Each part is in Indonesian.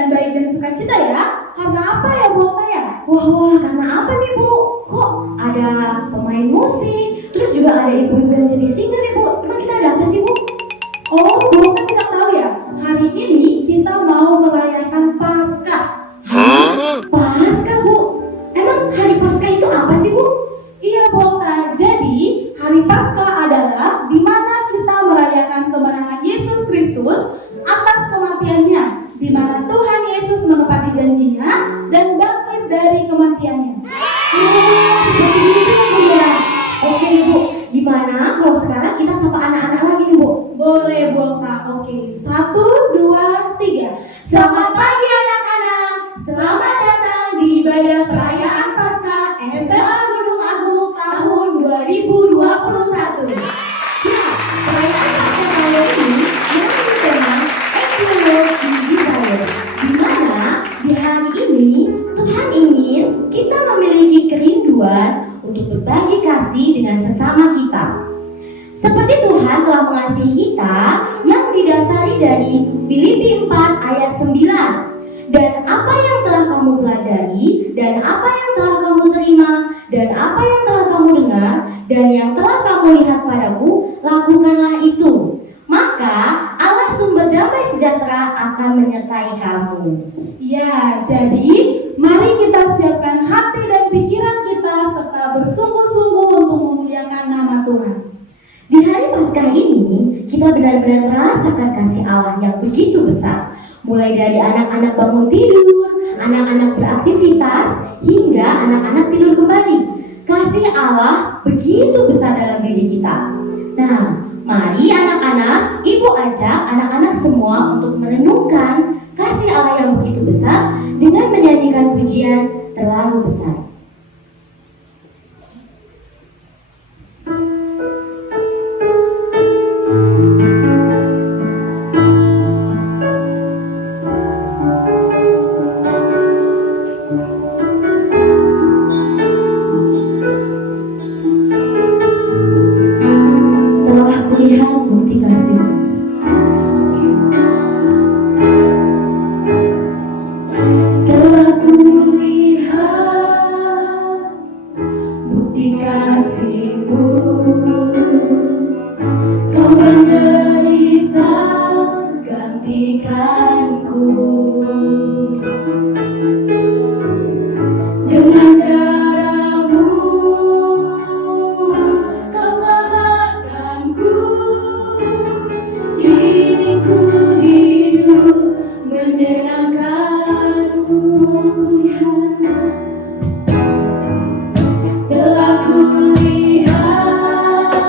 keadaan baik dan sukacita ya. Karena apa ya Bu Okta ya? Wah, karena apa nih Bu? Kok ada pemain musik, terus juga ada ibu-ibu yang jadi singer nih Bu? Emang kita ada apa sih Bu? Oh, Bu Okta tidak tahu ya? Hari ini kita mau merayakan Paskah. Paskah Bu? Emang hari Paskah itu apa sih Bu? Iya Bu Okta, jadi hari Paskah adalah di mana kita merayakan kemenangan Yesus Kristus atas kematiannya, di mana Tuhan Yesus menepati janjinya dan bangkit dari kematiannya. Seperti itu Bu ya. Oke nih Bu, gimana kalau sekarang kita sapa anak-anak lagi nih Bu? Boleh Bu Okta, oke. 1, 2, 3. Selamat pagi anak-anak. Selamat datang di ibadah perayaan Paskah SPA Gunung Agung tahun 2021. Ya, perayaan Paskah kali ini mengangkat tema Epilogue in Desire, di mana di hari ini Tuhan ingin kita memiliki kerinduan untuk berbagi kasih dengan sesama kita. Seperti Tuhan telah mengasihi kita yang didasari dari Filipi 4 ayat 9. Dan apa yang telah kamu pelajari, dan apa yang telah kamu terima, dan apa yang telah kamu dengar, dan yang telah kamu lihat padaku, lakukanlah itu. Maka Allah sumber damai sejahtera akan menyertai kamu. Ya, jadi mari kita siapkan hati dan pikiran kita serta bersungguh-sungguh untuk memuliakan nama Tuhan. Di hari Paskah ini, kita benar-benar merasakan kasih Allah yang begitu besar. Mulai dari anak-anak bangun tidur, anak-anak beraktivitas, hingga anak-anak tidur kembali. Kasih Allah begitu besar dalam diri kita. Nah, mari anak-anak, ibu ajak anak-anak semua untuk merenungkan kasih Allah yang begitu besar dengan menyanyikan pujian terlalu besar. Lihat bukti kasih. Telah kulihat bukti kasih-Mu. Kau menderita gantikanku. Dengan darah-Mu Kau selamatkanku. Kini ku hidup menyenangkan-Mu. Telah kulihat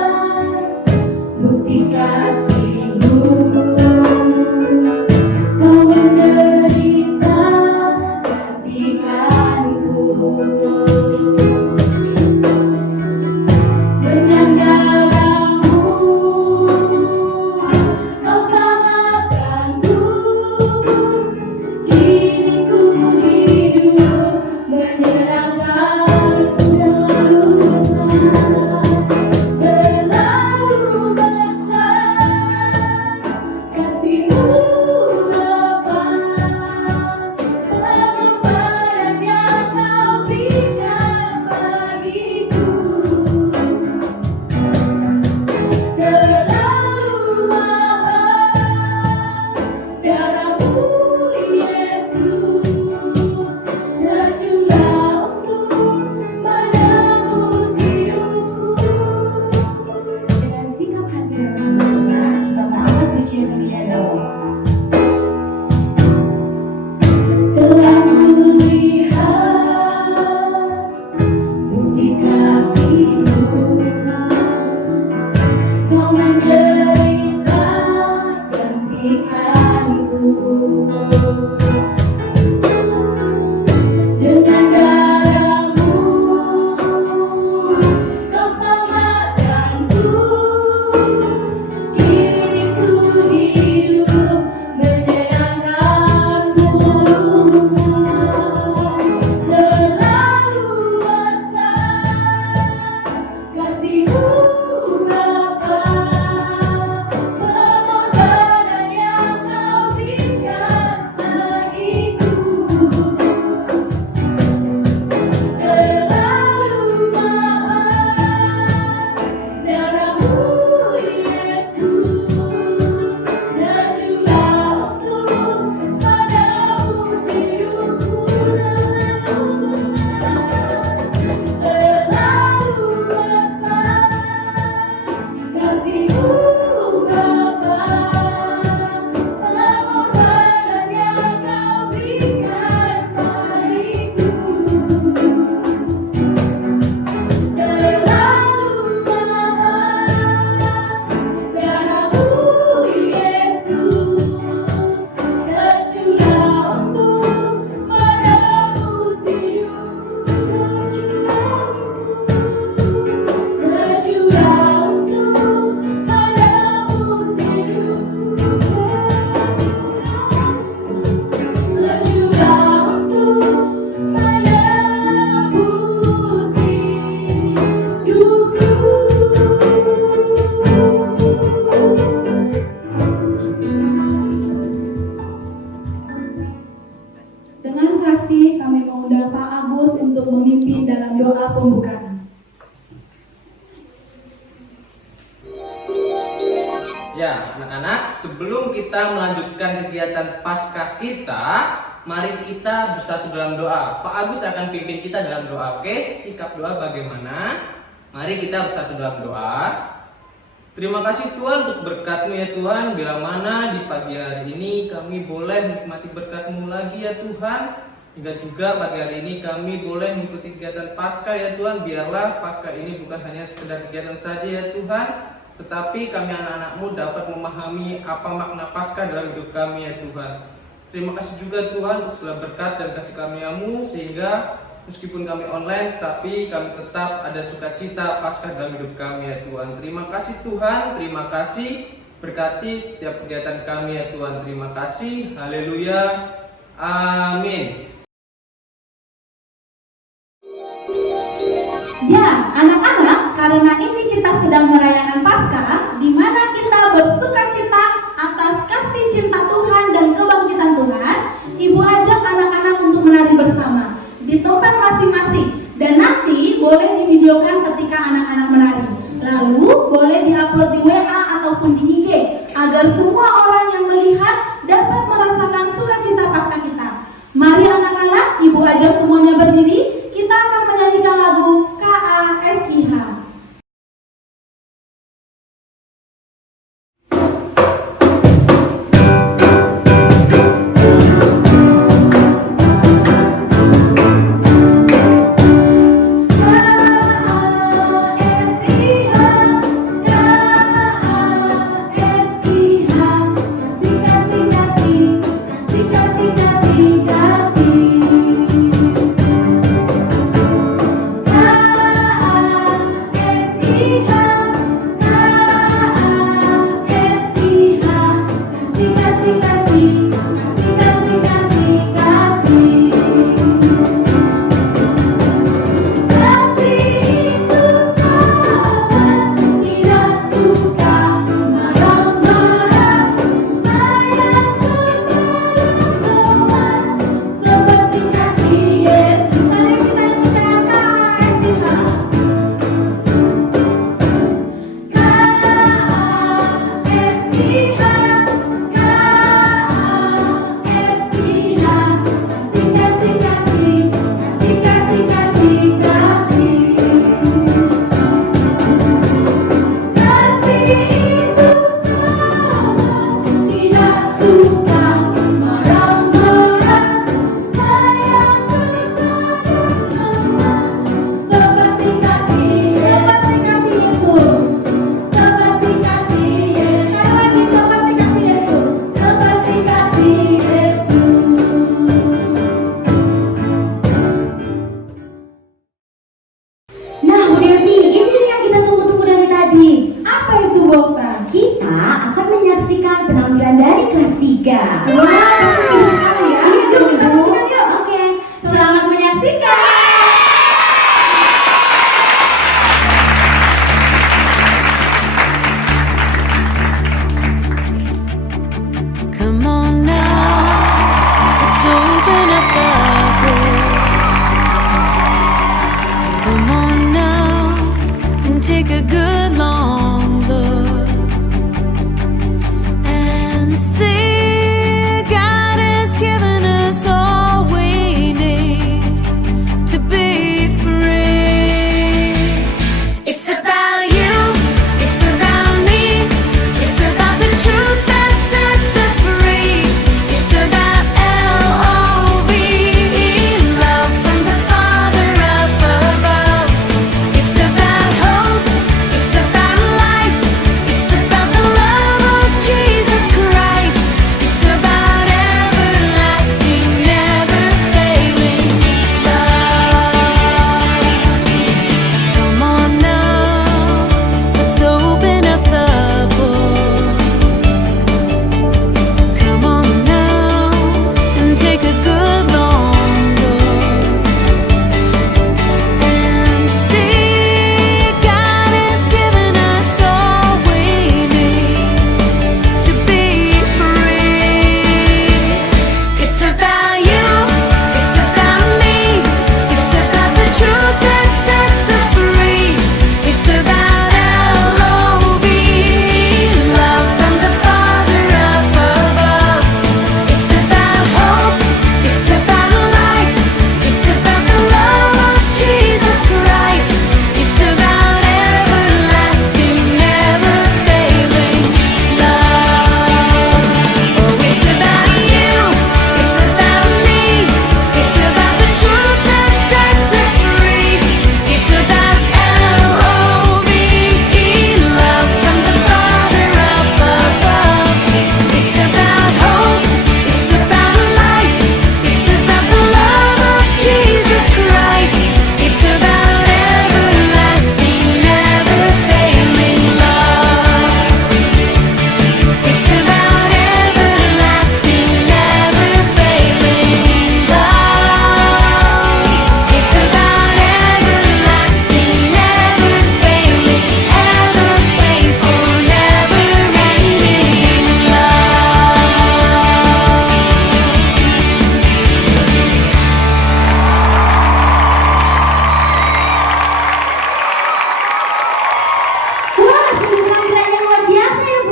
Ya, anak-anak, sebelum kita melanjutkan kegiatan Paskah kita, mari kita bersatu dalam doa. Pak Agus akan pimpin kita dalam doa, oke? Sikap doa bagaimana? Mari kita bersatu dalam doa. Terima kasih Tuhan untuk berkat-Mu ya Tuhan. Bila mana di pagi hari ini kami boleh menikmati berkat-Mu lagi ya Tuhan. Hingga juga pagi hari ini kami boleh mengikuti kegiatan Paskah ya Tuhan. Biarlah Paskah ini bukan hanya sekedar kegiatan saja ya Tuhan, tetapi kami anak-anak-Mu dapat memahami apa makna Paskah dalam hidup kami ya Tuhan. Terima kasih juga Tuhan untuk segala berkat dan kasih karunia-Mu, sehingga meskipun kami online, tapi kami tetap ada sukacita Paskah dalam hidup kami ya Tuhan. Terima kasih Tuhan, terima kasih. Berkati setiap kegiatan kami ya Tuhan. Terima kasih. Haleluya. Amin. Ya, anak-anak, karena ini kita sedang merayakan Paskah, di mana kita bersukacita atas kasih cinta Tuhan dan kebangkitan Tuhan. Ibu ajak anak-anak untuk menari bersama di tempat masing-masing, dan nanti boleh divideokan ketika anak-anak menari. Lalu boleh diupload di WA ataupun di IG agar semua orang yang melihat dapat merasakan sukacita Paskah kita. Mari anak-anak, ibu ajak semuanya berdiri. Kita akan menyanyikan lagu KASIH.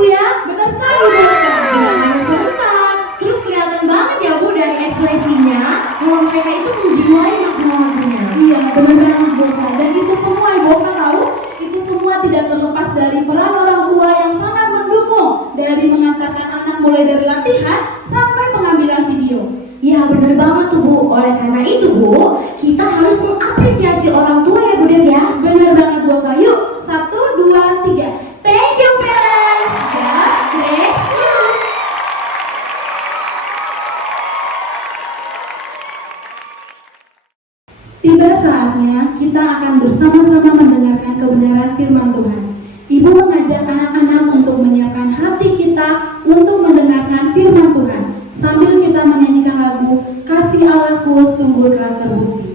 Bu ya? Benar sekali Bu Eka. Sebentar. Terus kelihatan banget ya Bu dari ekspresinya kalau mereka itu menjiwai makna lagunya. Iya, benar banget Bu Eka. Dan itu semua Ibu Eka tahu, itu semua tidak terlepas dari peran orang tua yang sangat mendukung dari mengantarkan anak mulai dari latihan sampai pengambilan video. Ya benar banget tuh Bu. Oleh karena itu Bu, kita harus mengapresiasi orang tua ya Bu Dev ya. Benar banget Bu Eka. Yuk, 1, 2, 3. Thank you parents. God bless you. Tiba saatnya kita akan bersama-sama mendengarkan kebenaran firman Tuhan. Ibu mengajak anak-anak untuk menyiapkan hati kita untuk mendengarkan firman Tuhan sambil kita menyanyikan lagu Kasih Allahku Sungguh Telah Terbukti.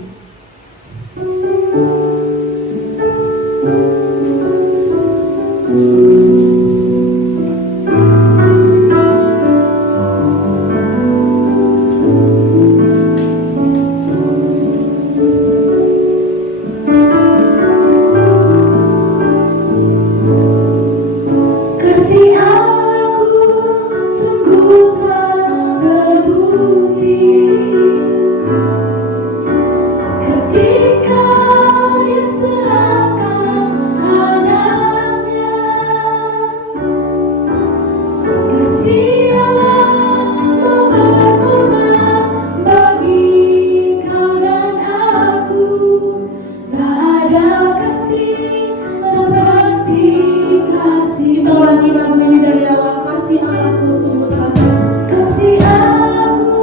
Kasih aku sungguh telah terbukti ketika diserahkan anaknya. Kasih Allah mau berkorban bagi kau dan aku. Tak ada kasih seperti kasih. Kita lagi lagu ini dari awal. Kasih Allahku sungguh telah terbukti. Kasih aku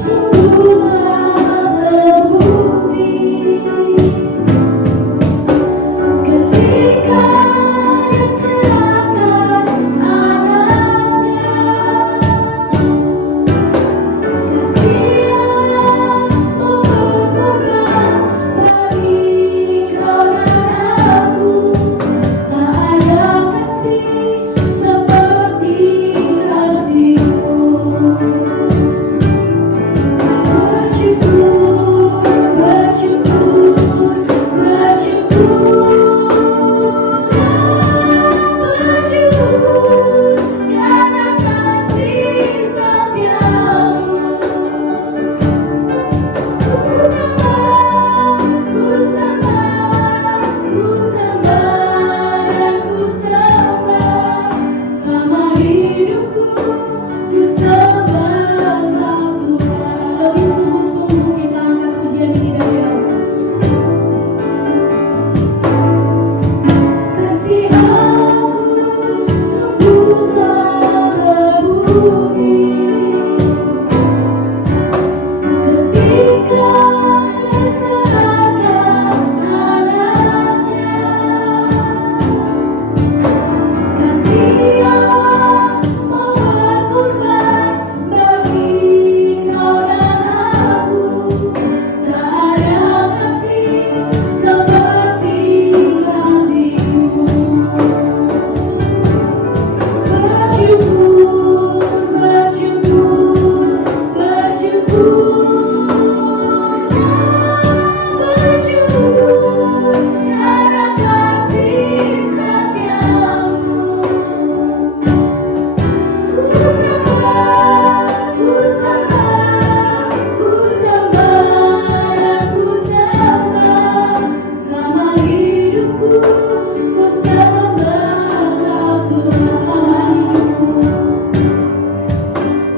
sungguh telah terbukti ketika diserahkan anaknya. Kasih Allah mau berkorban bagi kau dan aku. Tak ada kasih seperti kasih-Mu. Bersyukur, bersyukur, bersyukur karena kasih setia-Mu. Ku sembah, ku sembah, ku sembah dan ku sembah sama hidupku. Ku sembah Kau Tuhan. Lebih sungguh-sungguh kita angkat pujian ini dari awal. Kasih aku sungguh telah terbukti ketika diserahkan anaknya. Kasih Allah mau berkorban bagi kau dan aku. Tak ada kasih seperti kasih-Mu. Bersyukur, bersyukur, bersyukur, bersyukur karena kasih setia-Mu. Ku sembah, ku sembah, ku sembah dan ku sembah sama hidupku. Ku sembah Kau Tuhan.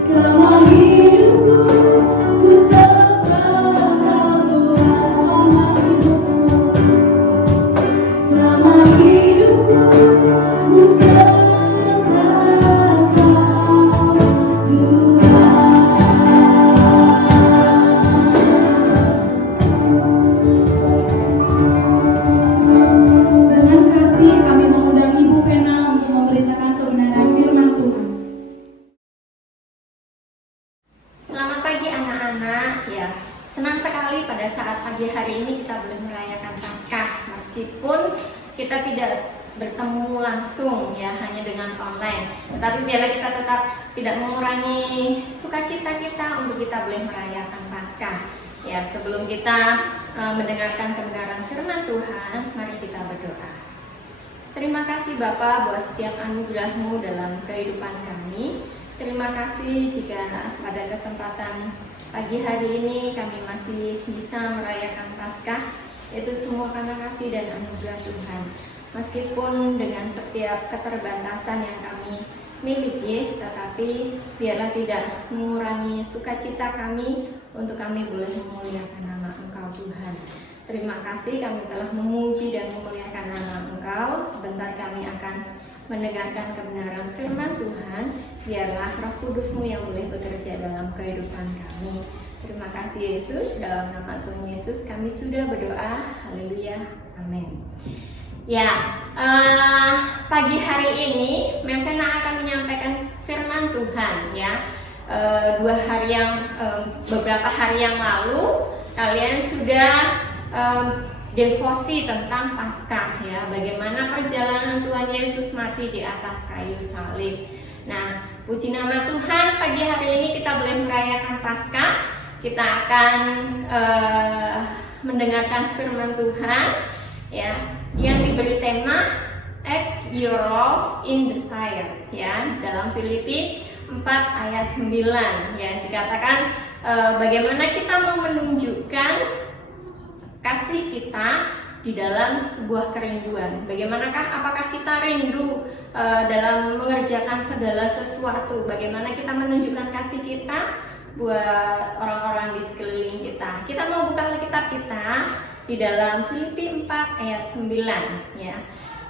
Selama hidupku, ku sembah Kau Tuhan. Selama hidupku, ku sembah Kau Tuhan. Dengan kasih kami mengundang Ibu Vena untuk memberitakan kebenaran firman Tuhan. Selamat pagi anak-anak. Ya, senang sekali pada saat pagi hari ini kita boleh merayakan Paskah meskipun kita tidak bertemu langsung ya, hanya dengan online. Tetapi biarlah kita tetap tidak mengurangi sukacita kita untuk kita boleh merayakan Paskah. Ya, sebelum kita mendengarkan kebenaran firman Tuhan, mari kita berdoa. Terima kasih Bapa buat setiap anugerah-Mu dalam kehidupan kami. Terima kasih jika pada kesempatan pagi hari ini kami masih bisa merayakan Paskah. Itu semua karena kasih dan anugerah Tuhan. Meskipun dengan setiap keterbatasan yang kami miliki, tetapi biarlah tidak mengurangi sukacita kami untuk kami boleh memuliakan nama Engkau Tuhan. Terima kasih kami telah memuji dan memuliakan nama Engkau. Sebentar kami akan mendengarkan kebenaran firman Tuhan. Biarlah Roh Kudus-Mu yang boleh bekerja dalam kehidupan kami. Terima kasih Yesus, dalam nama Tuhan Yesus kami sudah berdoa. Haleluya, amin. Ya, pagi hari ini Memvena akan menyampaikan firman Tuhan ya. Beberapa hari yang lalu kalian sudah devosi tentang Paskah ya, bagaimana perjalanan Tuhan Yesus mati di atas kayu salib. Nah, puji nama Tuhan, pagi hari ini kita boleh merayakan Paskah. Kita akan mendengarkan firman Tuhan ya, yang diberi tema Act Your Love in Desire ya, dalam Filipi 4 ayat 9 ya, dikatakan bagaimana kita mau menunjukkan kasih kita di dalam sebuah kerinduan. Bagaimanakah, apakah kita rindu dalam mengerjakan segala sesuatu? Bagaimana kita menunjukkan kasih kita buat orang-orang di sekeliling kita? Kita mau buka Alkitab kita di dalam Filipi 4 ayat 9 ya.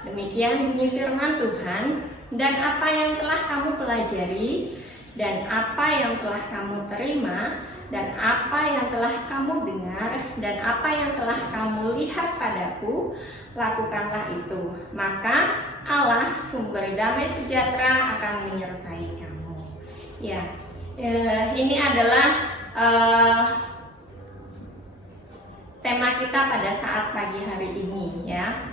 Demikian bunyi firman Tuhan. Dan apa yang telah kamu pelajari, dan apa yang telah kamu terima, dan apa yang telah kamu dengar, dan apa yang telah kamu lihat padaku, lakukanlah itu. Maka Allah sumber damai sejahtera akan menyertai kamu. Ya, ini adalah tema kita pada saat pagi hari ini ya.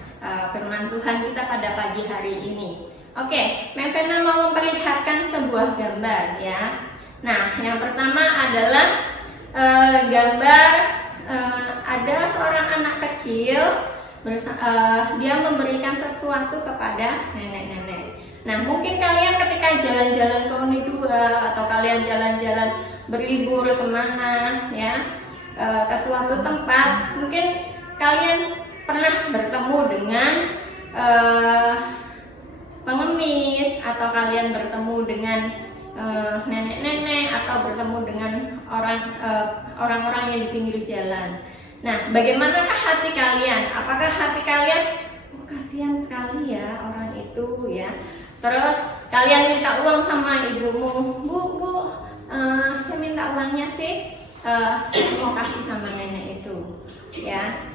Firman Tuhan kita pada pagi hari ini. Oke, Memvena mau memperlihatkan sebuah gambar ya. Nah, yang pertama adalah gambar ada seorang anak kecil, dia memberikan sesuatu kepada nenek-nenek. Nah, mungkin kalian ketika jalan-jalan ke Unidua atau kalian jalan-jalan berlibur kemana ya, ke suatu tempat, mungkin kalian pernah bertemu dengan pengemis, atau kalian bertemu dengan nenek-nenek, atau bertemu dengan orang-orang yang di pinggir jalan. Nah, bagaimanakah hati kalian? Apakah hati kalian, oh kasihan sekali ya orang itu ya. Terus kalian minta uang sama ibumu, bu, saya minta uangnya sih, saya mau kasih sama nenek itu ya.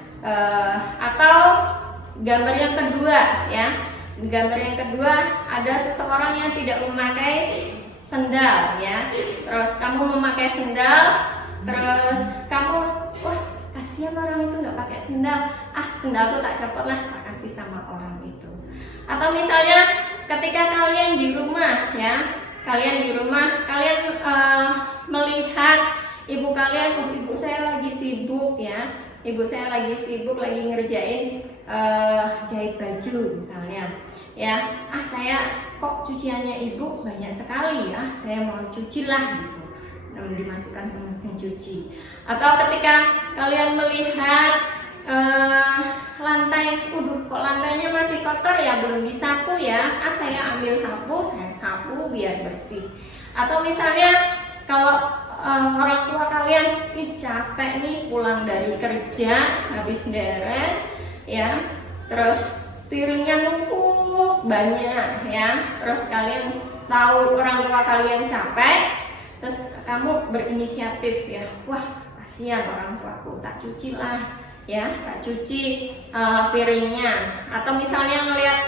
Atau gambar yang kedua ya. Gambar yang kedua, ada seseorang yang tidak memakai sendal ya. Terus kamu memakai sendal, terus kamu, wah kasihan orang itu nggak pakai sendal, sendalku tak copot lah, tak kasih sama orang itu. Atau misalnya ketika kalian di rumah ya, kalian melihat ibu kalian, ibu saya lagi sibuk ya, ibu saya lagi sibuk lagi ngerjain jahit baju misalnya ya, saya kok cuciannya ibu banyak sekali ya, saya mau cuci lah gitu, dimasukkan ke mesin cuci. Atau ketika kalian melihat lantai, kok lantainya masih kotor ya, belum disapu ya, saya ambil sapu, saya sapu biar bersih. Atau misalnya kalau orang tua kalian capek nih pulang dari kerja habis beres ya, terus piringnya numpuk banyak ya, terus kalian tahu orang tua kalian capek, terus kamu berinisiatif ya, wah kasihan orang tuaku, tak cuci lah ya, tak cuci piringnya. Atau misalnya ngelihat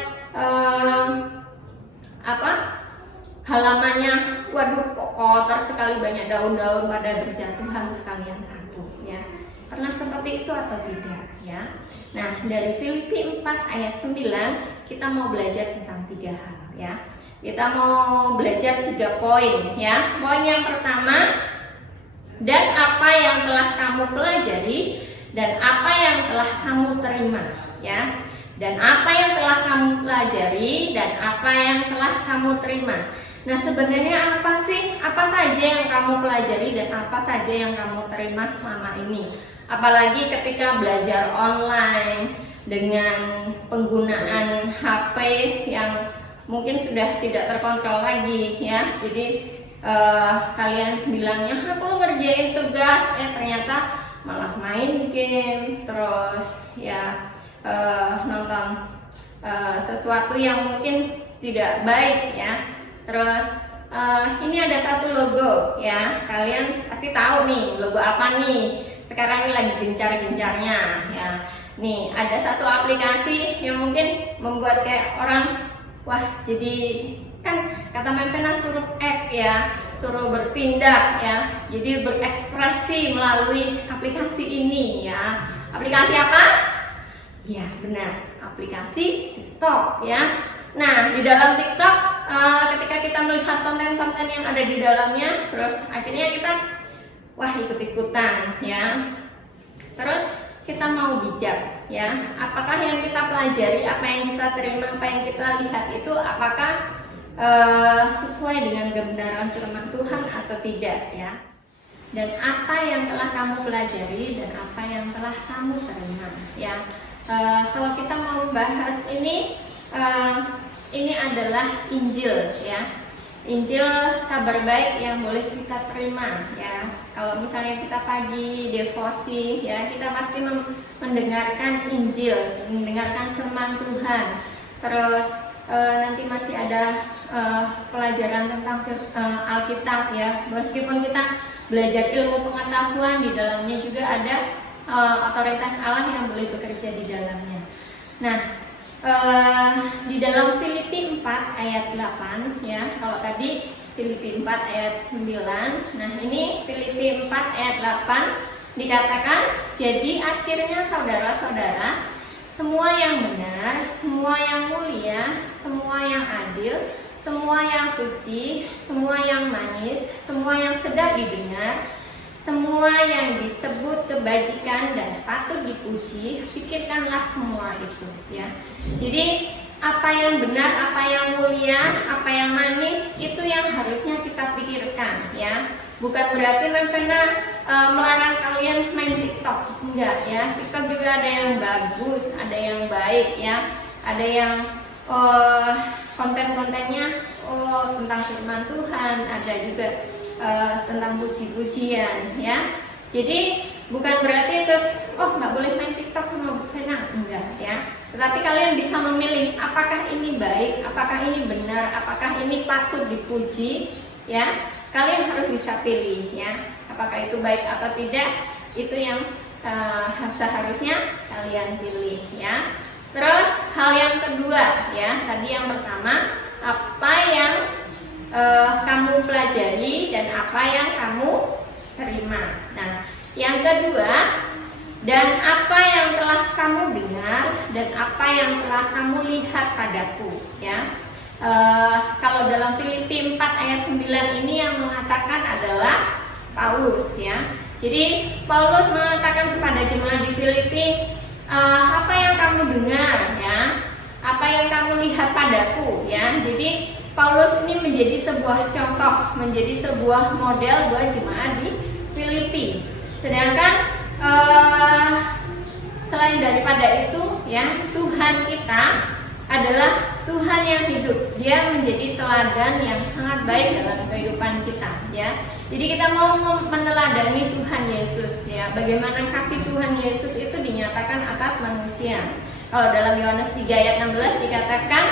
halamannya, waduh kok kotor sekali, banyak daun-daun pada berjatuhan, sekalian sapu ya. Pernah seperti itu atau tidak ya? Nah, dari Filipi 4 ayat 9 kita mau belajar tentang 3 hal ya. Kita mau belajar 3 poin ya. Poin yang pertama, dan apa yang telah kamu pelajari, dan apa yang telah kamu terima ya. Dan apa yang telah kamu pelajari, dan apa yang telah kamu terima. Nah, sebenarnya apa saja yang kamu pelajari dan apa saja yang kamu terima selama ini? Apalagi ketika belajar online dengan penggunaan HP yang mungkin sudah tidak terkontrol lagi ya. Jadi kalian bilangnya aku ngerjain tugas, ternyata malah main game, terus ya nonton sesuatu yang mungkin tidak baik ya. Terus ini ada satu logo ya, kalian pasti tahu nih logo apa nih. Sekarang ini lagi gencar-gencarnya ya. Nih ada satu aplikasi yang mungkin membuat kayak orang, wah jadi kan kata Menvena suruh act ya, suruh bertindak ya. Jadi berekspresi melalui aplikasi ini ya. Aplikasi apa? Ya benar, aplikasi TikTok ya. Nah, di dalam TikTok ketika kita melihat konten-konten yang ada di dalamnya, terus akhirnya kita wah ikut-ikutan ya. Terus kita mau bijak ya. Apakah yang kita pelajari, apa yang kita terima, apa yang kita lihat itu apakah sesuai dengan kebenaran firman Tuhan atau tidak ya. Dan apa yang telah kamu pelajari dan apa yang telah kamu terima ya. Kalau kita mau bahas ini adalah Injil ya. Injil kabar baik yang boleh kita terima ya. Kalau misalnya kita pagi devosi ya, kita pasti mendengarkan Injil, mendengarkan firman Tuhan. Terus nanti masih ada pelajaran tentang Alkitab ya. Meskipun kita belajar ilmu pengetahuan, di dalamnya juga ada otoritas Allah yang boleh bekerja di dalamnya. Nah, di dalam Filipi 4 ayat 8 ya, kalau tadi Filipi 4 ayat 9, nah ini Filipi 4 ayat 8 dikatakan, jadi akhirnya saudara-saudara, semua yang benar, semua yang mulia, semua yang adil, semua yang suci, semua yang manis, semua yang sedap didengar, semua yang disebut kebajikan dan patut dipuji, pikirkanlah semua itu ya. Jadi apa yang benar, apa yang mulia, apa yang manis, itu yang harusnya kita pikirkan ya. Bukan berarti Menvena melarang kalian main TikTok, enggak ya. TikTok juga ada yang bagus, ada yang baik ya. Ada yang konten-kontennya tentang firman Tuhan, ada juga tentang puji-pujian ya. Jadi bukan berarti terus nggak boleh main TikTok sama Bu Vena, enggak ya. Tetapi kalian bisa memilih apakah ini baik, apakah ini benar, apakah ini patut dipuji ya. Kalian harus bisa pilih ya, apakah itu baik atau tidak, itu yang seharusnya kalian pilih ya. Terus hal yang kedua ya, tadi yang pertama apa yang kamu pelajari dan apa yang kamu terima. Nah, yang kedua, dan apa yang telah kamu dengar dan apa yang telah kamu lihat padaku ya. Kalau dalam Filipi 4 ayat 9 ini yang mengatakan adalah Paulus ya. Jadi Paulus mengatakan kepada jemaat di Filipi, apa yang kamu dengar ya, apa yang kamu lihat padaku ya. Jadi Paulus ini menjadi sebuah contoh, menjadi sebuah model buat jemaat di Filipi. Sedangkan selain daripada itu ya, Tuhan kita adalah Tuhan yang hidup. Dia menjadi teladan yang sangat baik dalam kehidupan kita ya. Jadi kita mau meneladani Tuhan Yesus ya. Bagaimana kasih Tuhan Yesus itu dinyatakan atas manusia. Kalau dalam Yohanes 3 ayat 16 dikatakan,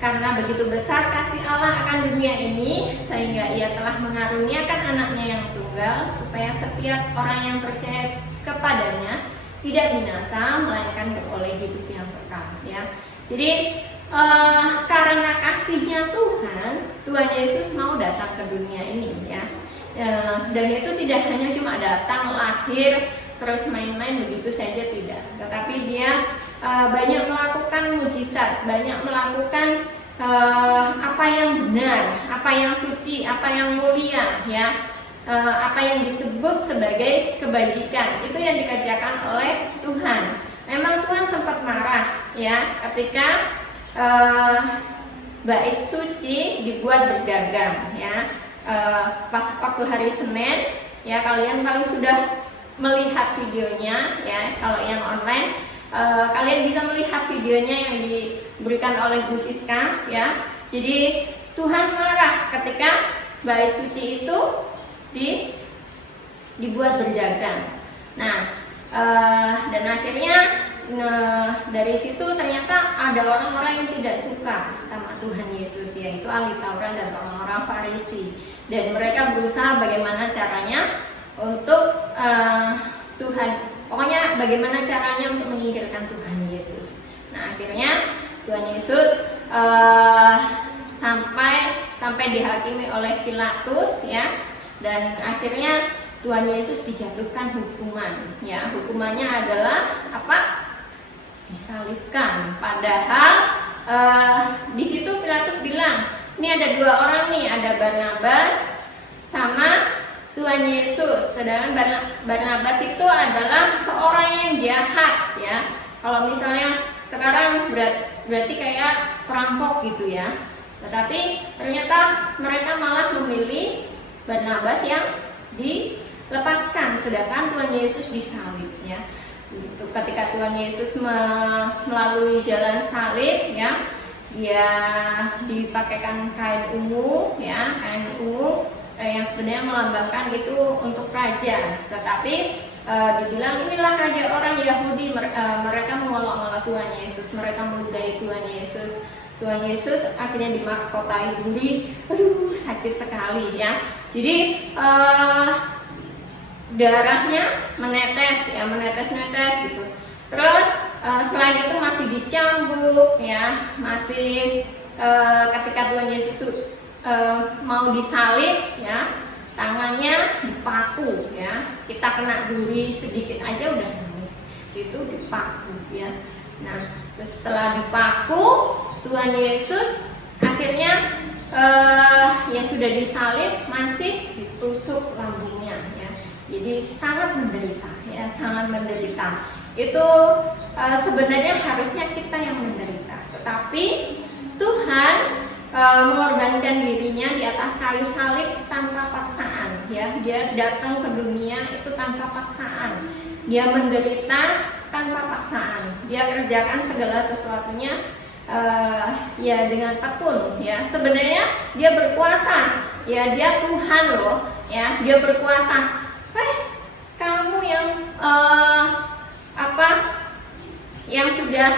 karena begitu besar kasih Allah akan dunia ini, sehingga ia telah mengaruniakan anaknya yang tunggal, supaya setiap orang yang percaya kepadanya tidak binasa, melainkan beroleh hidup yang kekal ya. Jadi karena kasihnya Tuhan Yesus mau datang ke dunia ini ya. Dan itu tidak hanya cuma datang, lahir, terus main-main begitu saja, tidak. Tetapi dia banyak melakukan mujizat, banyak melakukan apa yang benar, apa yang suci, apa yang mulia ya. Apa yang disebut sebagai kebajikan, itu yang dikerjakan oleh Tuhan. Memang Tuhan sempat marah ya ketika bait suci dibuat berdagang ya. Pas waktu hari Senin ya, kalian paling sudah melihat videonya ya. Kalau yang online kalian bisa melihat videonya yang diberikan oleh Bu Siska ya. Jadi Tuhan marah ketika bait suci itu dibuat berdagang. Nah, dan akhirnya dari situ ternyata ada orang-orang yang tidak suka sama Tuhan Yesus, yaitu ahli Taurat dan orang-orang Farisi. Dan mereka berusaha bagaimana caranya untuk pokoknya bagaimana caranya untuk menyingkirkan Tuhan Yesus. Nah, akhirnya Tuhan Yesus sampai dihakimi oleh Pilatus ya, dan akhirnya Tuhan Yesus dijatuhkan hukuman ya. Hukumannya adalah apa? Disalibkan. Padahal di situ Pilatus bilang, ini ada dua orang nih, ada Barnabas sama Tuhan Yesus. Sedangkan Barnabas itu adalah seorang yang jahat ya. Kalau misalnya sekarang berarti kayak perampok gitu ya. Tetapi ternyata mereka malah memilih Barnabas yang dilepaskan, sedangkan Tuhan Yesus disalib ya. Ketika Tuhan Yesus melalui jalan salib ya, dia dipakaikan kain ungu ya, kain ungu yang sebenarnya melambangkan itu untuk raja. Tetapi dibilang inilah raja orang Yahudi. Mereka mengolok-olok Tuhan Yesus, mereka meludahi Tuhan Yesus. Tuhan Yesus akhirnya dimahkotai duri. Aduh, sakit sekali ya. Jadi darahnya menetes gitu. Terus selain itu masih dicambuk ya, masih ketika Tuhan Yesus mau disalib ya, tangannya dipaku ya. Kita kena duri sedikit aja udah nangis. Itu dipaku ya. Nah, setelah dipaku, Tuhan Yesus akhirnya ya sudah disalib, masih ditusuk lambungnya ya. Jadi sangat menderita ya, sangat menderita. Itu sebenarnya harusnya kita yang menderita, tetapi Tuhan mengorbankan dirinya di atas kayu salib tanpa paksaan ya. Dia datang ke dunia itu tanpa paksaan. Dia menderita tanpa paksaan. Dia kerjakan segala sesuatunya ya dengan tekun ya. Sebenarnya dia berkuasa ya, dia Tuhan loh ya, dia berkuasa. Kamu yang yang sudah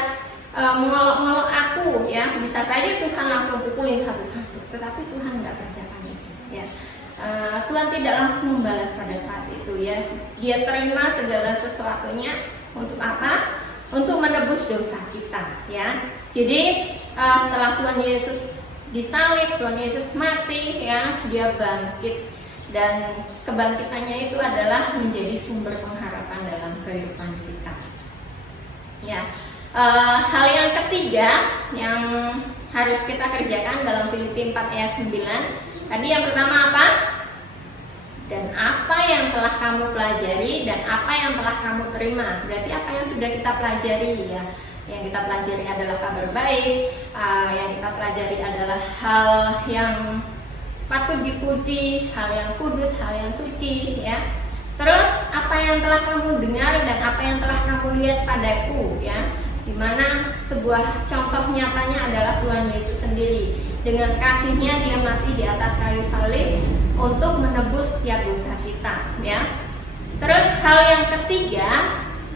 mengolok-olok aku ya, bisa saja Tuhan langsung pukulin satu-satu, tetapi Tuhan nggak kerjakan itu ya. Tuhan tidak langsung membalas pada saat itu ya. Dia terima segala sesuatunya untuk apa? Untuk menebus dosa kita ya. Jadi setelah Tuhan Yesus disalib, Tuhan Yesus mati ya, dia bangkit, dan kebangkitannya itu adalah menjadi sumber pengharapan dalam kehidupan kita ya. Hal yang ketiga yang harus kita kerjakan dalam Filipi 4 ayat 9, tadi yang pertama apa? Dan apa yang telah kamu pelajari dan apa yang telah kamu terima. Berarti apa yang sudah kita pelajari ya. Yang kita pelajari adalah kabar baik, yang kita pelajari adalah hal yang patut dipuji, hal yang kudus, hal yang suci ya. Terus apa yang telah kamu dengar dan apa yang telah kamu lihat padaku ya, dimana sebuah contoh nyatanya adalah Tuhan Yesus sendiri. Dengan kasihnya dia mati di atas kayu salib untuk menebus setiap dosa kita ya. Terus hal yang ketiga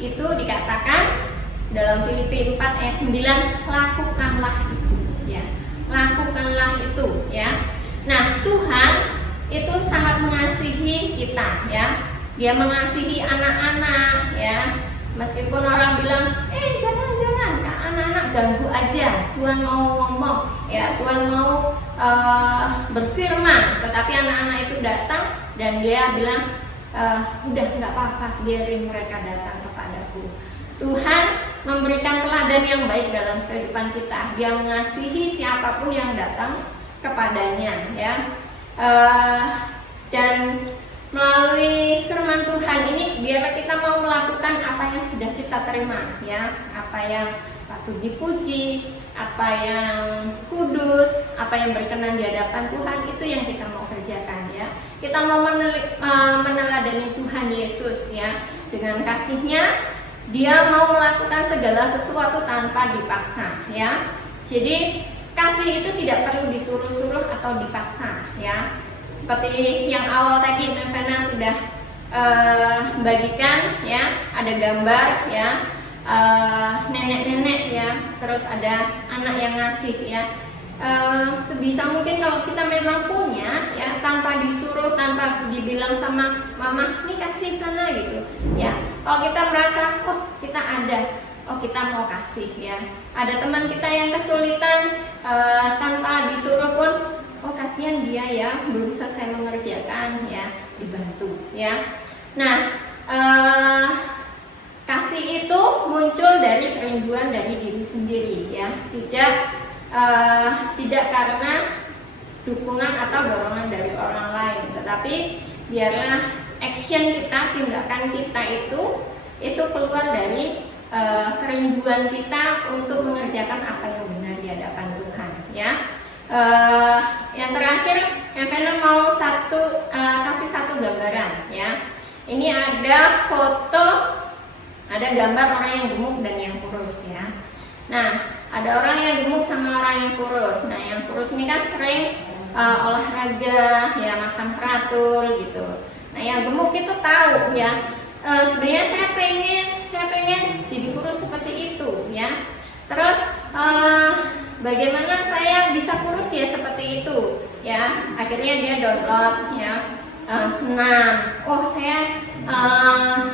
itu dikatakan dalam Filipi 4 ayat 9, lakukanlah itu ya. Lakukanlah itu ya. Nah, Tuhan itu sangat mengasihi kita ya. Dia mengasihi anak-anak ya. Meskipun orang bilang, jangan anak-anak ganggu aja. Tuhan mau ngomong ya, Tuhan mau berfirman, tetapi anak-anak itu datang dan dia bilang, udah nggak apa-apa, biarin mereka datang kepadaku. Tuhan memberikan teladan yang baik dalam kehidupan kita. Dia mengasihi siapapun yang datang kepadanya ya. Dan melalui firman Tuhan ini biarlah kita mau melakukan apa yang sudah kita terima ya, apa yang patut dipuji, apa yang kudus, apa yang berkenan di hadapan Tuhan, itu yang kita mau kerjakan ya. Kita mau meneladani Tuhan Yesus ya, dengan kasih-Nya Dia mau melakukan segala sesuatu tanpa dipaksa ya. Jadi kasih itu tidak perlu disuruh-suruh atau dipaksa ya. Seperti yang awal tadi Nevena sudah bagikan ya, ada gambar ya, nenek-nenek ya, terus ada anak yang ngasih ya. Sebisa mungkin kalau kita memang punya ya, tanpa disuruh, tanpa dibilang sama mama nih kasih sana gitu ya. Kalau kita merasa oh kita ada, oh kita mau kasih ya. Ada teman kita yang kesulitan, tanpa disuruh pun, oh kasihan dia ya, belum selesai mengerjakan ya, dibantu ya. Nah, kasih itu muncul dari kerinduan dari diri sendiri ya, tidak karena dukungan atau dorongan dari orang lain, tetapi biarlah action kita, tindakan kita itu keluar dari kerinduan kita untuk mengerjakan apa yang benar di hadapan Tuhan ya. Yang terakhir, Nevena mau kasih satu gambaran ya. Ini ada foto, ada gambar orang yang gemuk dan yang kurus ya. Nah, ada orang yang gemuk sama orang yang kurus. Nah, yang kurus ini kan sering olahraga, ya makan teratur gitu. Nah, yang gemuk itu tahu ya, sebenarnya saya pengen jadi kurus seperti itu ya. Terus bagaimana saya bisa kurus ya seperti itu ya? Akhirnya dia download ya, senam. Oh, saya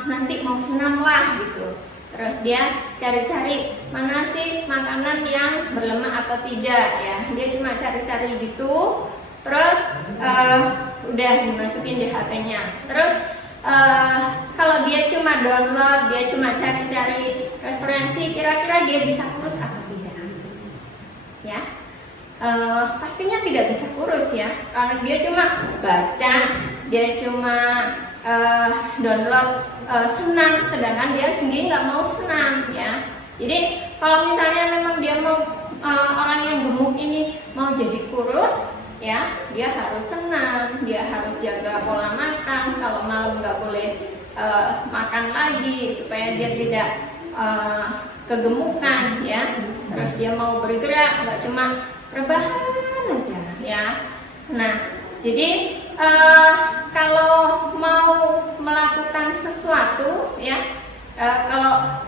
nanti mau senam lah gitu. Terus dia cari-cari mana sih makanan yang berlemak atau tidak ya. Dia cuma cari-cari gitu. Terus udah dimasukin di HP-nya. Terus kalau dia cuma download, dia cuma cari-cari referensi, kira-kira dia bisa kurus atau tidak? Ya, pastinya tidak bisa kurus ya, karena dia cuma baca, dia cuma download senam, sedangkan dia sendiri nggak mau senam ya. Jadi kalau misalnya memang dia mau orang yang gemuk ini mau jadi kurus ya, dia harus senam, dia harus jaga pola makan, kalau malam nggak boleh makan lagi supaya dia tidak kegemukan ya. Terus dia mau bergerak, nggak cuma rebahan aja ya. Nah, jadi kalau mau melakukan sesuatu ya, kalau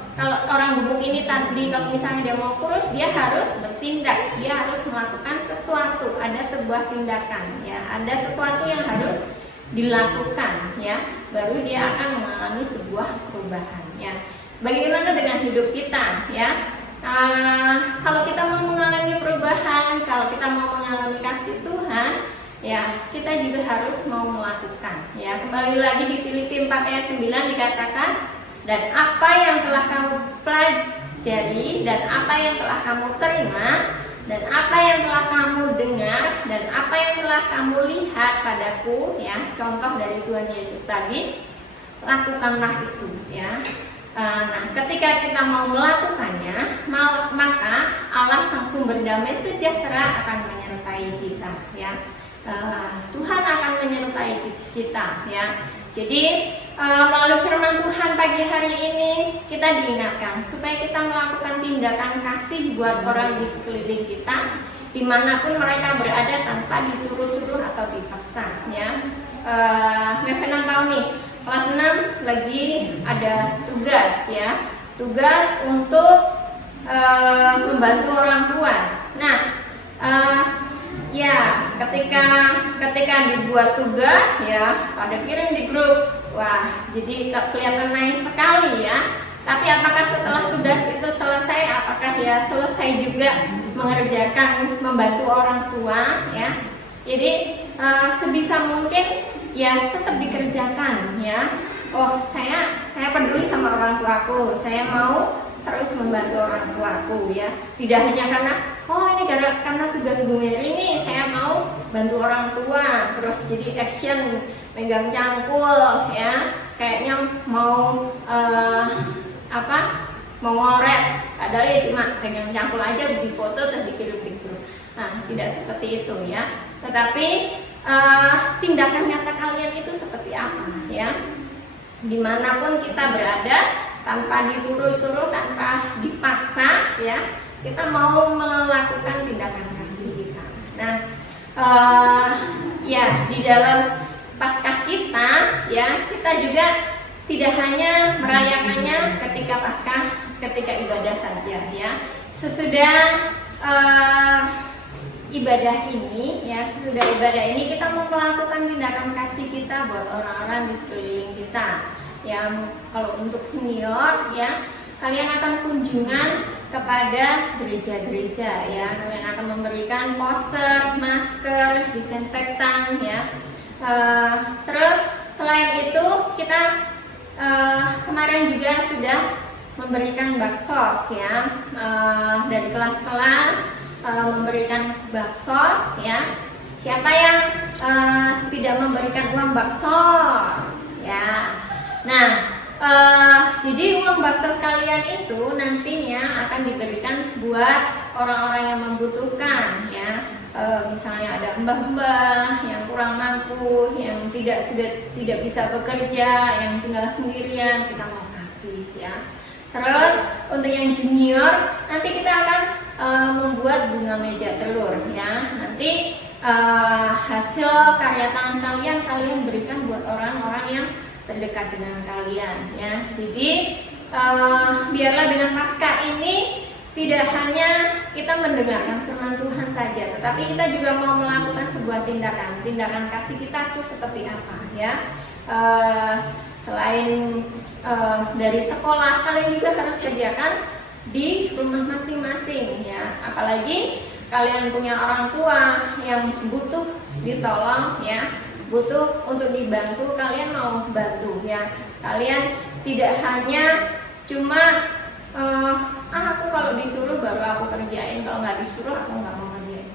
orang gemuk ini tadi, kalau misalnya dia mau kurus, dia harus bertindak, dia harus melakukan sesuatu, ada sebuah tindakan ya, ada sesuatu yang harus dilakukan ya, baru dia akan mengalami sebuah perubahan ya. Bagaimana dengan hidup kita ya? Kalau kita mau mengalami perubahan, kalau kita mau mengalami kasih Tuhan ya, kita juga harus mau melakukan ya. Kembali lagi di Filipi 4 ayat 9 dikatakan, dan apa yang telah kamu pelajari, dan apa yang telah kamu terima, dan apa yang telah kamu dengar, dan apa yang telah kamu lihat padaku ya, contoh dari Tuhan Yesus tadi, lakukanlah itu ya. Nah, ketika kita mau melakukannya, maka Allah sang sumber damai sejahtera akan menyertai kita ya. Tuhan akan menyertai kita ya. Jadi melalui firman Tuhan pagi hari ini kita diingatkan supaya kita melakukan tindakan kasih buat orang di sekeliling kita, dimanapun mereka berada, tanpa disuruh-suruh atau dipaksa ya. Nevena tahu nih, kelas 6 lagi ada tugas ya, tugas untuk membantu orang tua. Nah, ya ketika dibuat tugas ya, pada kirim di grup, wah jadi kelihatan nice sekali ya. Tapi apakah setelah tugas itu selesai, apakah dia selesai juga mengerjakan, membantu orang tua ya? Jadi sebisa mungkin ya tetap dikerjakan ya. Oh, saya peduli sama orang tuaku, saya mau terus membantu orang tuaku ya. Tidak hanya karena ini karena tugas Bu Mary ini saya mau bantu orang tua, terus jadi action pegang cangkul ya, kayaknya mau mau ngoret, padahal ya cuma pegang cangkul aja, di foto terus dikirim di grup. Nah, tidak seperti itu ya. Tetapi tindakan nyata kalian itu seperti apa ya? Dimanapun kita berada, tanpa disuruh-suruh, tanpa dipaksa ya, kita mau melakukan tindakan kasih kita. Nah, ya di dalam Paskah kita ya, kita juga tidak hanya merayakannya ketika Paskah, ketika ibadah saja ya. Sesudah ibadah ini ya, sesudah ibadah ini kita mau melakukan tindakan kasih kita buat orang-orang di sekeliling kita. Yang kalau untuk senior ya, kalian akan kunjungan kepada gereja-gereja ya. Kalian akan memberikan poster, masker, disinfektan ya. Terus selain itu kita kemarin juga sudah memberikan baksos ya, dari kelas-kelas memberikan baksos ya. Siapa yang tidak memberikan uang baksos ya? Nah, jadi uang baksos kalian itu nantinya akan diberikan buat orang-orang yang membutuhkan ya. Misalnya ada mbah-mbah yang kurang mampu, yang tidak bisa bekerja, yang tinggal sendirian, kita mau kasih ya. Terus untuk yang junior nanti kita akan membuat bunga meja telur ya. Nanti hasil karya tangan kalian berikan buat orang-orang yang terdekat dengan kalian ya. Jadi biarlah dengan Paskah ini tidak hanya kita mendengarkan firman Tuhan saja, tetapi kita juga mau melakukan sebuah tindakan kasih kita itu seperti apa ya. Selain dari sekolah, kalian juga harus kerjakan di rumah masing-masing ya. Apalagi kalian punya orang tua yang butuh ditolong ya, butuh untuk dibantu, kalian mau bantu ya. Kalian tidak hanya cuma aku kalau disuruh baru aku kerjain, kalau nggak disuruh aku nggak mau kerjain.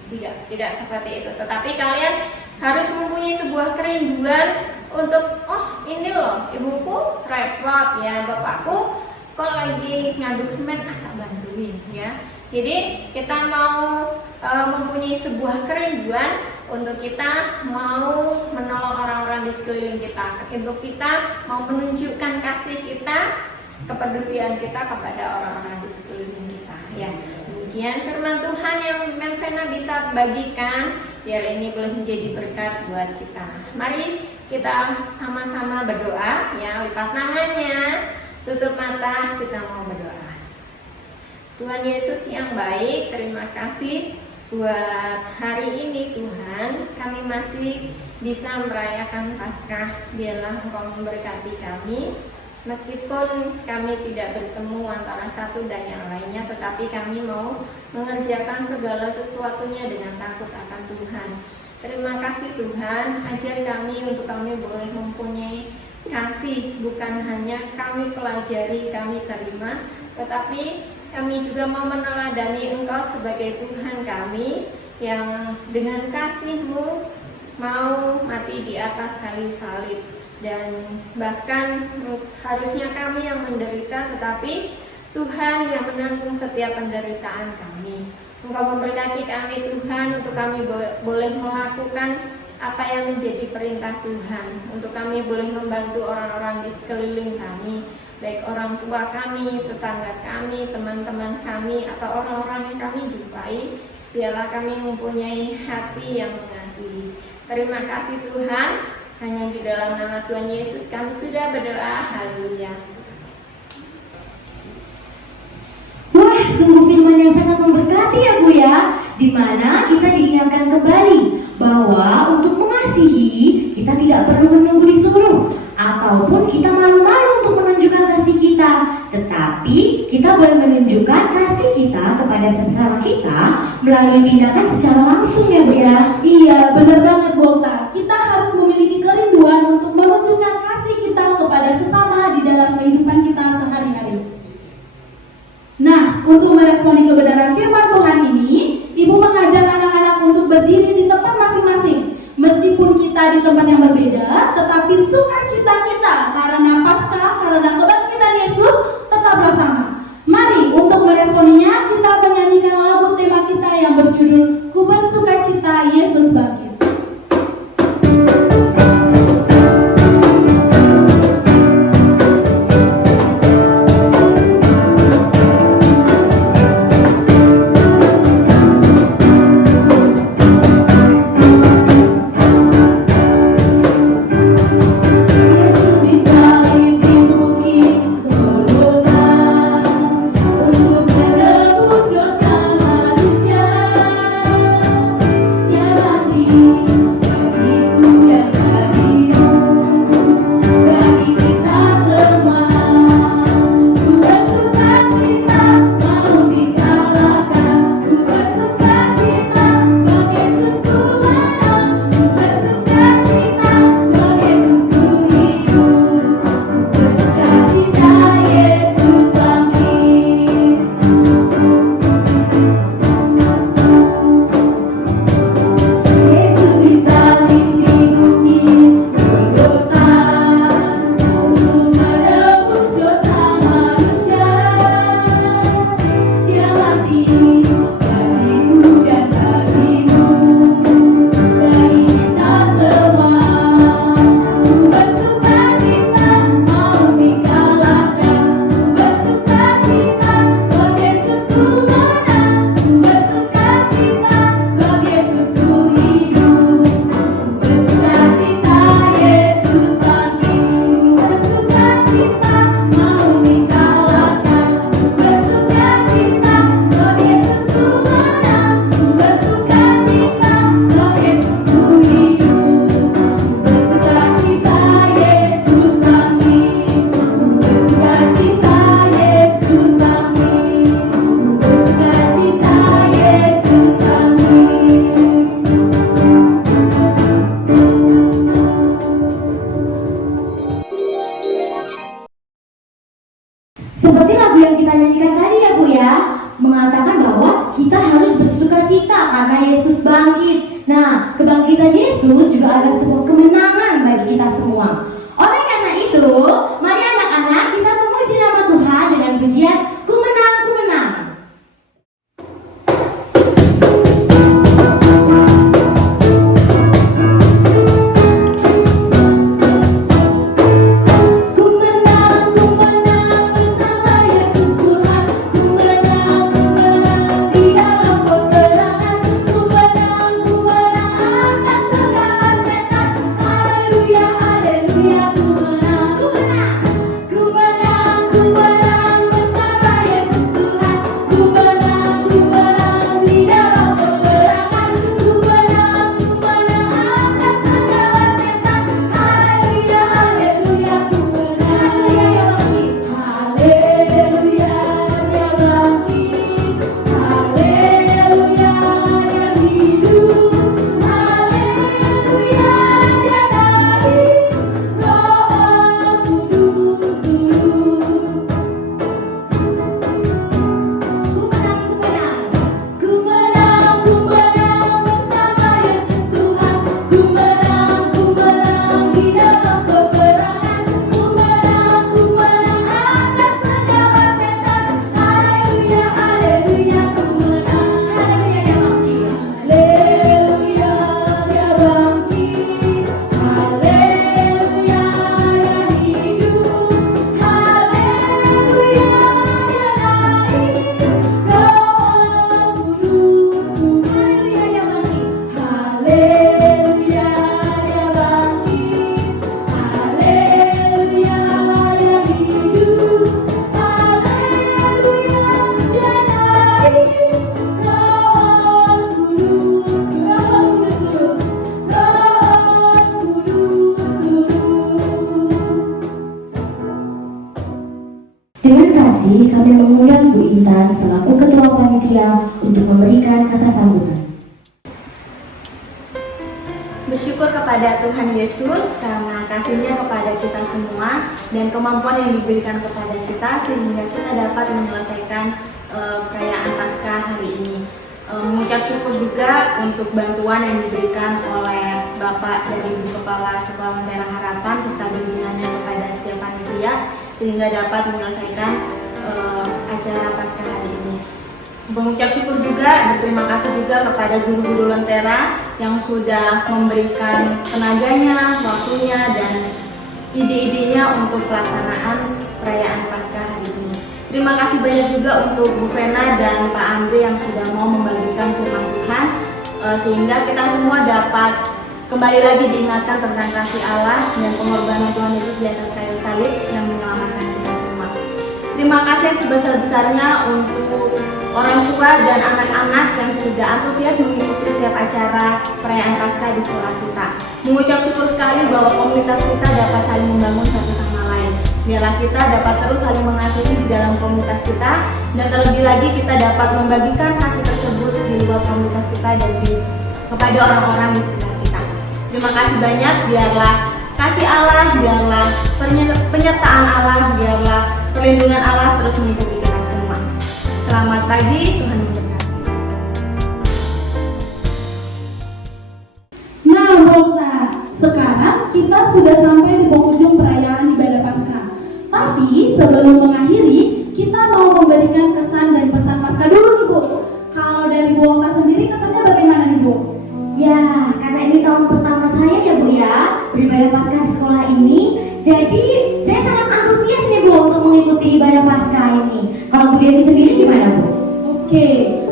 Tidak seperti itu. Tetapi kalian harus mempunyai sebuah kerinduan untuk, oh ini loh ibuku repot ya, bapakku kok lagi ngaduk semen, tak bantuin ya. Jadi kita mau mempunyai sebuah kerinduan untuk kita mau menolong orang-orang di sekeliling kita, untuk kita mau menunjukkan kasih kita, kepedulian kita kepada orang-orang di sekeliling kita ya. Demikian firman Tuhan yang Vena bisa bagikan, biar ini boleh menjadi berkat buat kita. Mari kita sama-sama berdoa ya, lipat tangannya, tutup mata, kita mau berdoa. Tuhan Yesus yang baik, terima kasih buat hari ini Tuhan. Kami masih bisa merayakan Paskah, biarlah Engkau memberkati kami. Meskipun kami tidak bertemu antara satu dan yang lainnya, tetapi kami mau mengerjakan segala sesuatunya dengan takut akan Tuhan. Terima kasih Tuhan, ajar kami untuk kami boleh mempunyai kasih, bukan hanya kami pelajari, kami terima, tetapi kami juga mau meneladani Engkau sebagai Tuhan kami, yang dengan kasih-Mu mau mati di atas kayu salib. Dan bahkan harusnya kami yang menderita, tetapi Tuhan yang menanggung setiap penderitaan kami. Engkau memberkati kami Tuhan, untuk kami boleh melakukan apa yang menjadi perintah Tuhan, untuk kami boleh membantu orang-orang di sekeliling kami, baik orang tua kami, tetangga kami, teman-teman kami, atau orang-orang yang kami jumpai. Biarlah kami mempunyai hati yang mengasihi. Terima kasih Tuhan. Hanya di dalam nama Tuhan Yesus kami sudah berdoa. Haleluya. Wah, sungguh firman yang sangat memberkati ya Bu ya, di mana kita diingatkan kembali bahwa untuk mengasihi kita tidak perlu menunggu disuruh, ataupun kita malu-malu untuk menunjukkan kasih kita, tetapi kita boleh menunjukkan kasih kita kepada sesama kita melalui tindakan secara langsung ya Bu ya. Iya, benar banget Bu Okta. Kita harus memiliki kerinduan untuk menunjukkan kasih kita kepada sesama di dalam kehidupan kita sehari-hari. Nah, untuk meresponi kebenaran firman Tuhan ini, Ibu mengajak anak-anak untuk berdiri di tempat masing-masing. Meskipun kita di tempat yang berbeda, tetapi sukacita kita karena Paskah, karena kebangkitan Yesus tetaplah sama. Mari untuk meresponinya kita menyanyikan lagu tema kita yang berjudul Ku Bersuka bangkit. Nah, kebangkitan Yesus juga adalah sebuah kemenangan bagi kita semua. Oleh karena itu, mari anak-anak kita memuji nama Tuhan dengan pujian Ku menang, ku menang. Dengan kasih kami mengundang Bu Intan selaku Ketua Panitia untuk memberikan kata sambutan. Bersyukur kepada Tuhan Yesus karena kasih-Nya kepada kita semua dan kemampuan yang diberikan kepada kita sehingga kita dapat menyelesaikan perayaan Paskah hari ini. Mengucap syukur juga untuk bantuan yang diberikan oleh Bapak dari Ibu Kepala Sekolah Lentera Harapan serta bimbingannya kepada setiap panitia sehingga dapat menyelesaikan acara Paskah hari ini. Mengucap syukur juga, berterima kasih juga kepada guru-guru Lentera yang sudah memberikan tenaganya, waktunya, dan ide-idenya untuk pelaksanaan perayaan Paskah hari ini. Terima kasih banyak juga untuk Bu Vena dan Pak Andre yang sudah mau membagikan firman Tuhan sehingga kita semua dapat kembali lagi diingatkan tentang kasih Allah dan pengorbanan Tuhan Yesus di atas kayu salib yang menyelamatkan kita semua. Terima kasih yang sebesar-besarnya untuk orang tua dan anak-anak yang sudah antusias mengikuti setiap acara perayaan Paskah di sekolah kita. Mengucap syukur sekali bahwa komunitas kita dapat saling membangun satu sama lain. Biarlah kita dapat terus saling mengasihi di dalam komunitas kita dan terlebih lagi kita dapat membagikan kasih tersebut di luar komunitas kita dan kepada orang-orang di sekitar kita. Terima kasih banyak, biarlah kasih Allah, biarlah penyertaan Allah, biarlah perlindungan Allah terus mengikuti kita semua. Selamat pagi, Tuhan memberkati. Nah, Bongta, sekarang kita sudah sampai di penghujung perayaan ibadah Paskah. Tapi sebelum mengakhiri, kita mau memberikan kesan dan pesan Paskah dulu nih, Bu. Kalau dari Bu Bongta sendiri kesannya bagaimana nih, Bu? Ya, karena ini tahun pertama saya ya Bu ya beribadah Paskah di sekolah ini, jadi saya sangat antusias nih Bu untuk mengikuti ibadah Paskah ini. Kalau Bu Devi sendiri gimana Bu? Oke,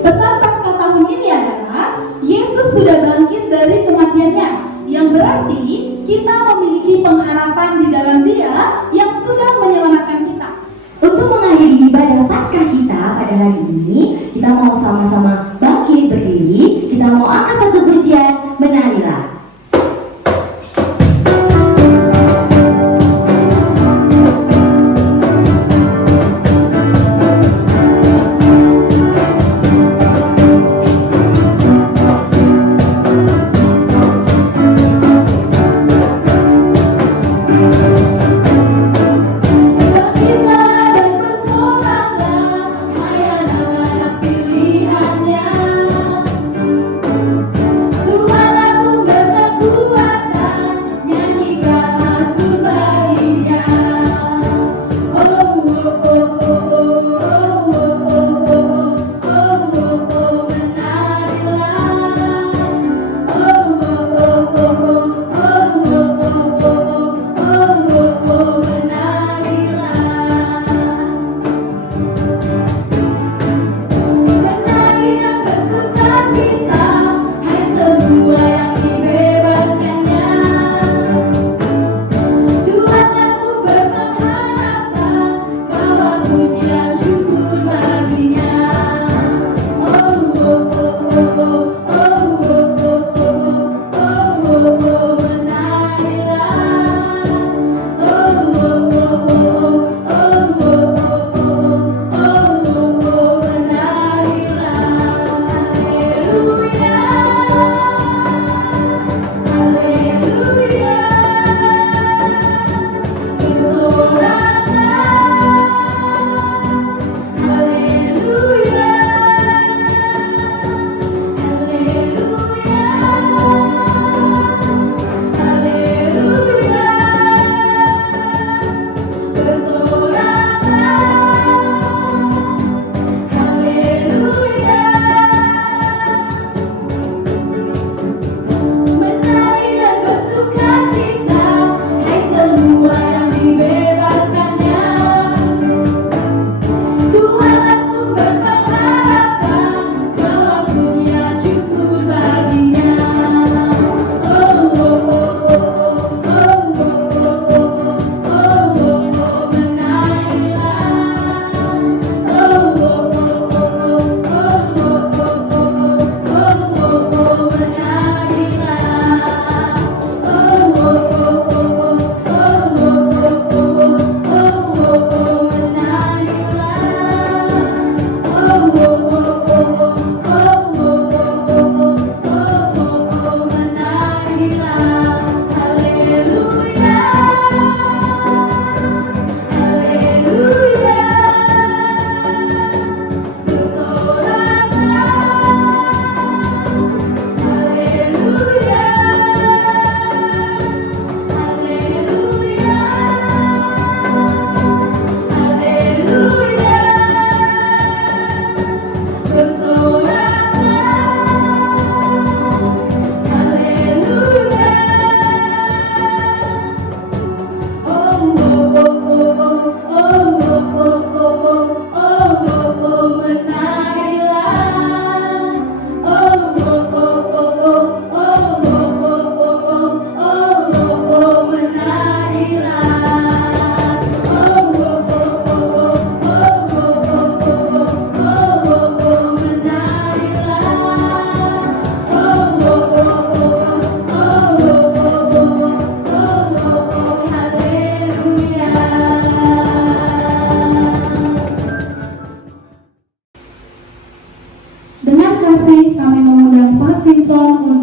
pesan Paskah tahun ini adalah Yesus sudah bangkit dari kematiannya, yang berarti kita memiliki pengharapan di dalam Dia yang sudah menyelamatkan kita. Untuk mengakhiri ibadah Paskah kita pada hari ini, kita mau sama-sama bangkit berdiri, kita mau angkat satu pujian, menarilah.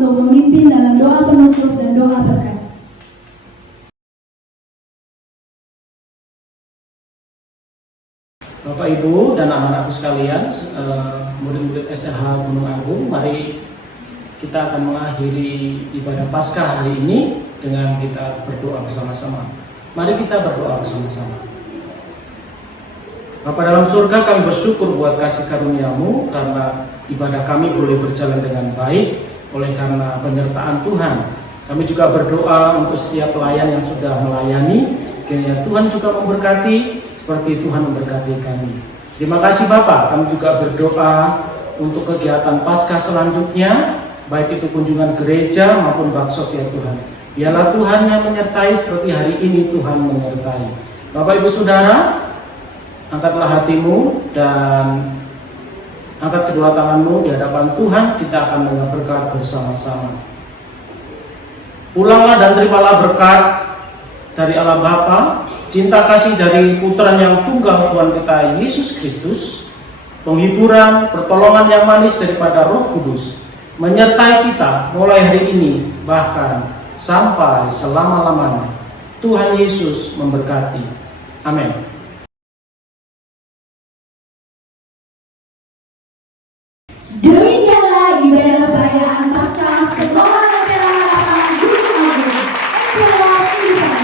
untuk memimpin dalam doa penutup dan doa berkat. Bapak Ibu dan anak-anakku sekalian, murid-murid SLH Gunung Agung, mari kita akan mengakhiri ibadah Paskah hari ini dengan kita berdoa bersama-sama. Mari kita berdoa bersama-sama. Bapa dalam surga, kami bersyukur buat kasih karunia-Mu karena ibadah kami boleh berjalan dengan baik oleh karena penyertaan Tuhan. Kami juga berdoa untuk setiap pelayan yang sudah melayani, kiranya Tuhan juga memberkati seperti Tuhan memberkati kami. Terima kasih Bapak, kami juga berdoa untuk kegiatan Paskah selanjutnya, baik itu kunjungan gereja maupun baksos ya Tuhan. Biarlah Tuhan yang menyertai seperti hari ini Tuhan menyertai. Bapak Ibu Saudara, angkatlah hatimu dan angkat kedua tanganmu di hadapan Tuhan, kita akan mendengar berkat bersama-sama. Pulanglah dan terimalah berkat dari Allah Bapa, cinta kasih dari Putra yang tunggal Tuhan kita Yesus Kristus, penghiburan, pertolongan yang manis daripada Roh Kudus, menyertai kita mulai hari ini, bahkan sampai selama-lamanya. Tuhan Yesus memberkati. Amin. Demikianlah ibadah perayaan Paskah Sekolah Negara Harapan Gunung Agung. Adalah Tuhan.